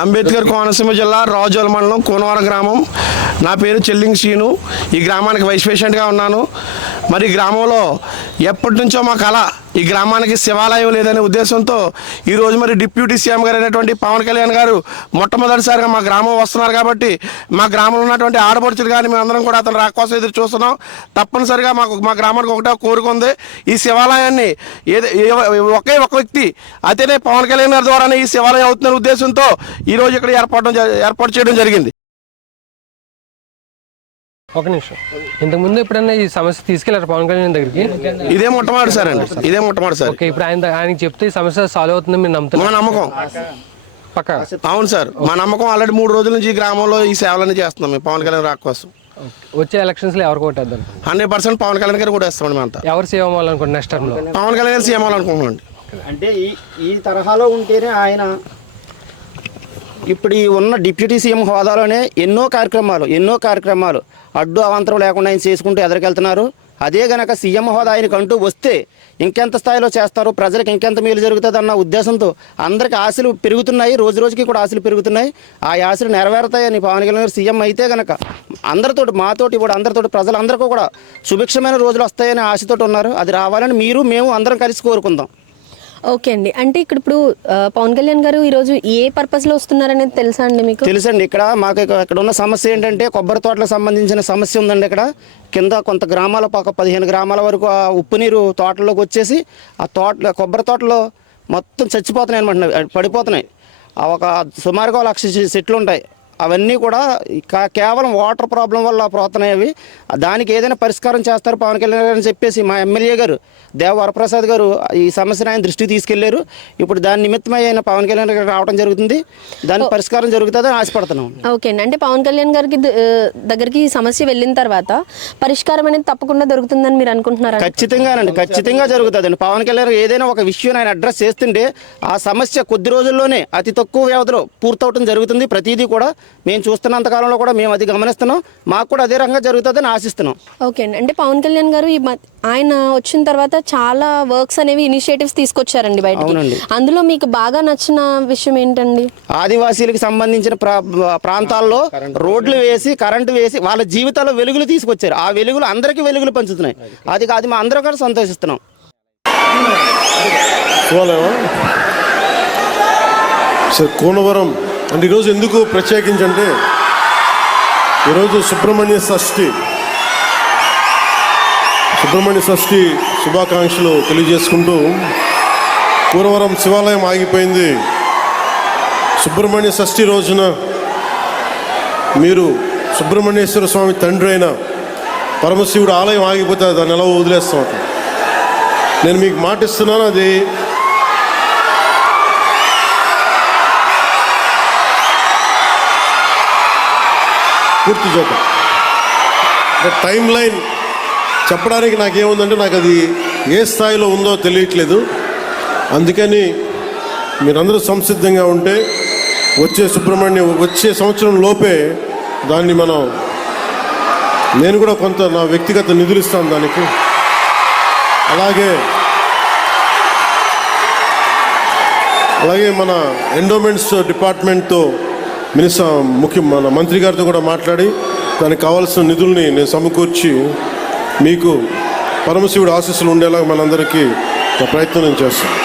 అంబేద్కర్ కోనసీమ జిల్లా రాజోల మండలం కోనవరం గ్రామం. నా పేరు చెల్లింగ్ శ్రీను. ఈ గ్రామానికి వైస్ ప్రెసిడెంట్గా ఉన్నాను. మరి గ్రామంలో ఎప్పటి నుంచో మా కళ ఈ గ్రామానికి శివాలయం లేదనే ఉద్దేశంతో ఈరోజు మరి డిప్యూటీ సీఎం గారు అయినటువంటి పవన్ కళ్యాణ్ గారు మొట్టమొదటిసారిగా మా గ్రామం వస్తున్నారు. కాబట్టి మా గ్రామంలో ఉన్నటువంటి ఆడపడుచులు కానీ మేమందరం కూడా అతను రాకోసం ఎదురు చూస్తున్నాం. తప్పనిసరిగా మా గ్రామానికి ఒకటే కోరుకుంది, ఈ శివాలయాన్ని ఒకే ఒక వ్యక్తి అతనే పవన్ కళ్యాణ్ గారి ద్వారానే ఈ శివాలయం అవుతున్న ఉద్దేశంతో ఈరోజు ఇక్కడ ఏర్పాటు చేయడం జరిగింది. ఒక నిమిషం, ఇంతకుముందు ఎప్పుడైనా ఈ సమస్య తీసుకెళ్లారు పవన్ కళ్యాణ్ దగ్గరికి? ఇదే మొట్టమొదటిసారి అండి, ఇదే మొట్టమొదటిసారి. ఓకే, ఇప్పుడు ఆయనకి చెప్తే ఈ సమస్య సాల్వ్ అవుతుంది మీరు నమ్ముతున్నారు? మా నమ్మకం పక్కా. అవును సార్, మా నమ్మకం. ఆల్రెడీ 3 రోజుల నుంచి ఈ గ్రామంలో ఈ సేవలన్నీ చేస్తున్నాం మేము పవన్ కళ్యాణ్ రాక కోసం. వచ్చే ఎలక్షన్స్ లో ఎవరు కొట్టేద్దాం? 100% పవన్ కళ్యాణ్ గారు కూడా వేస్తామండి. మేమంతా ఎవరు సీఎం అవ్వాలనుకుంటున్నారు నెక్స్ట్ టర్మ్ లో? పవన్ కళ్యాణ్ గారు సీఎం అవ్వాలనుకుంటున్నాం. అంటే ఈ తరహాలో ఉంటేనే ఆయన ఇప్పుడు ఈ ఉన్న డిప్యూటీ సీఎం హోదాలోనే ఎన్నో కార్యక్రమాలు అడ్డు అవాంతరం లేకుండా ఆయన చేసుకుంటూ ఎదరికెళ్తున్నారు. అదే గనక సీఎం హోదా ఆయనకు అంటూ వస్తే ఇంకెంత స్థాయిలో చేస్తారు, ప్రజలకు ఇంకెంత మేలు జరుగుతుంది అన్న ఉద్దేశంతో అందరికీ ఆశలు పెరుగుతున్నాయి. రోజు రోజుకి కూడా ఆశలు పెరుగుతున్నాయి. ఆ ఆశలు నెరవేరుతాయని పవన్ కళ్యాణ్ గారు సీఎం అయితే గనక అందరితోటి, మాతోటి కూడా అందరితోటి ప్రజలందరికీ కూడా సుభిక్షమైన రోజులు వస్తాయని ఆశతోటి ఉన్నారు. అది రావాలని మేము అందరం కలిసి కోరుకుందాం. ఓకే అండి, అంటే ఇప్పుడు పవన్ కళ్యాణ్ గారు ఈరోజు ఏ పర్పస్లో వస్తున్నారనేది తెలుసా అండి మీకు? తెలుసండి. ఇక్కడ ఉన్న సమస్య ఏంటంటే కొబ్బరి తోటలకు సంబంధించిన సమస్య ఉందండి. ఇక్కడ కింద కొంత గ్రామాల 15 గ్రామాల వరకు ఆ ఉప్పు నీరు తోటలోకి వచ్చేసి ఆ కొబ్బరి తోటలో మొత్తం చచ్చిపోతున్నాయి అనమాట, పడిపోతున్నాయి. ఒక సుమారుగా 1,00,000 చెట్లు ఉంటాయి. అవన్నీ కూడా కేవలం వాటర్ ప్రాబ్లం వల్ల పోతున్నాయి. అవి దానికి ఏదైనా పరిష్కారం చేస్తారు పవన్ కళ్యాణ్ గారు అని చెప్పేసి మా ఎమ్మెల్యే గారు దేవ వరప్రసాద్ గారు ఈ సమస్యను ఆయన దృష్టికి తీసుకెళ్లారు. ఇప్పుడు దాని నిమిత్తమై ఆయన పవన్ కళ్యాణ్ గారు రావడం జరుగుతుంది. దానికి పరిష్కారం జరుగుతుందని ఆశపడుతున్నాం. ఓకే అండి, అంటే పవన్ కళ్యాణ్ గారికి దగ్గరికి ఈ సమస్య వెళ్ళిన తర్వాత పరిష్కారం అనేది తప్పకుండా దొరుకుతుందని మీరు అనుకుంటున్నారా? ఖచ్చితంగా జరుగుతుందండి. పవన్ కళ్యాణ్ ఏదైనా ఒక విషయం ఆయన అడ్రస్ చేస్తుంటే ఆ సమస్య కొద్ది రోజుల్లోనే అతి తక్కువ వ్యవధిలో పూర్తవడం జరుగుతుంది. ప్రతిదీ కూడా మేము చూస్తున్నంత కాలంలో కూడా మేము అది గమనిస్తున్నాం. మాకు కూడా అదే రకంగా జరుగుతుందని ఆశిస్తున్నాం. ఓకే అండి, అంటే పవన్ కళ్యాణ్ గారు ఆయన వచ్చిన తర్వాత చాలా వర్క్స్ అనేవి ఇనిషియేటివ్స్ తీసుకొచ్చారండి బయటకి. అందులో మీకు బాగా నచ్చిన విషయం ఏంటండి? ఆదివాసీలకు సంబంధించిన ప్రాంతాల్లో రోడ్లు వేసి కరెంటు వేసి వాళ్ళ జీవితాల్లో వెలుగులు తీసుకొచ్చారు. ఆ వెలుగులు అందరికీ వెలుగులు పంచుతున్నాయి. అది మా అందరం కూడా సంతోషిస్తున్నాం. కోనవరం అంటే ఈరోజు ఎందుకు ప్రత్యేకించి అంటే ఈరోజు సుబ్రహ్మణ్య షష్ఠి శుభాకాంక్షలు తెలియజేసుకుంటూ కోనవరం శివాలయం ఆగిపోయింది. సుబ్రహ్మణ్య షష్ఠి రోజున మీరు సుబ్రహ్మణ్యేశ్వర స్వామి తండ్రి అయిన పరమశివుడు ఆలయం ఆగిపోతే దాన్ని ఎలా వదిలేస్తాం? నేను మీకు మాటిస్తున్నాను, అది పూర్తి చేద్దాం. టైం లైన్ చెప్పడానికి నాకేముందంటే నాకు అది ఏ స్థాయిలో ఉందో తెలియట్లేదు. అందుకని మీరందరూ సంసిద్ధంగా ఉంటే వచ్చే సంవత్సరం లోపే దాన్ని నేను కూడా కొంత నా వ్యక్తిగత నిధులు ఇస్తాను దానికి. అలాగే మన ఎండోమెంట్స్ డిపార్ట్మెంట్తో మన మంత్రి గారితో కూడా మాట్లాడి దానికి కావాల్సిన నిధుల్ని నేను సమకూర్చి మీకు పరమశివుడు ఆశీస్సులు ఉండేలా మనందరికీ ప్రయత్నం నేను చేస్తాను.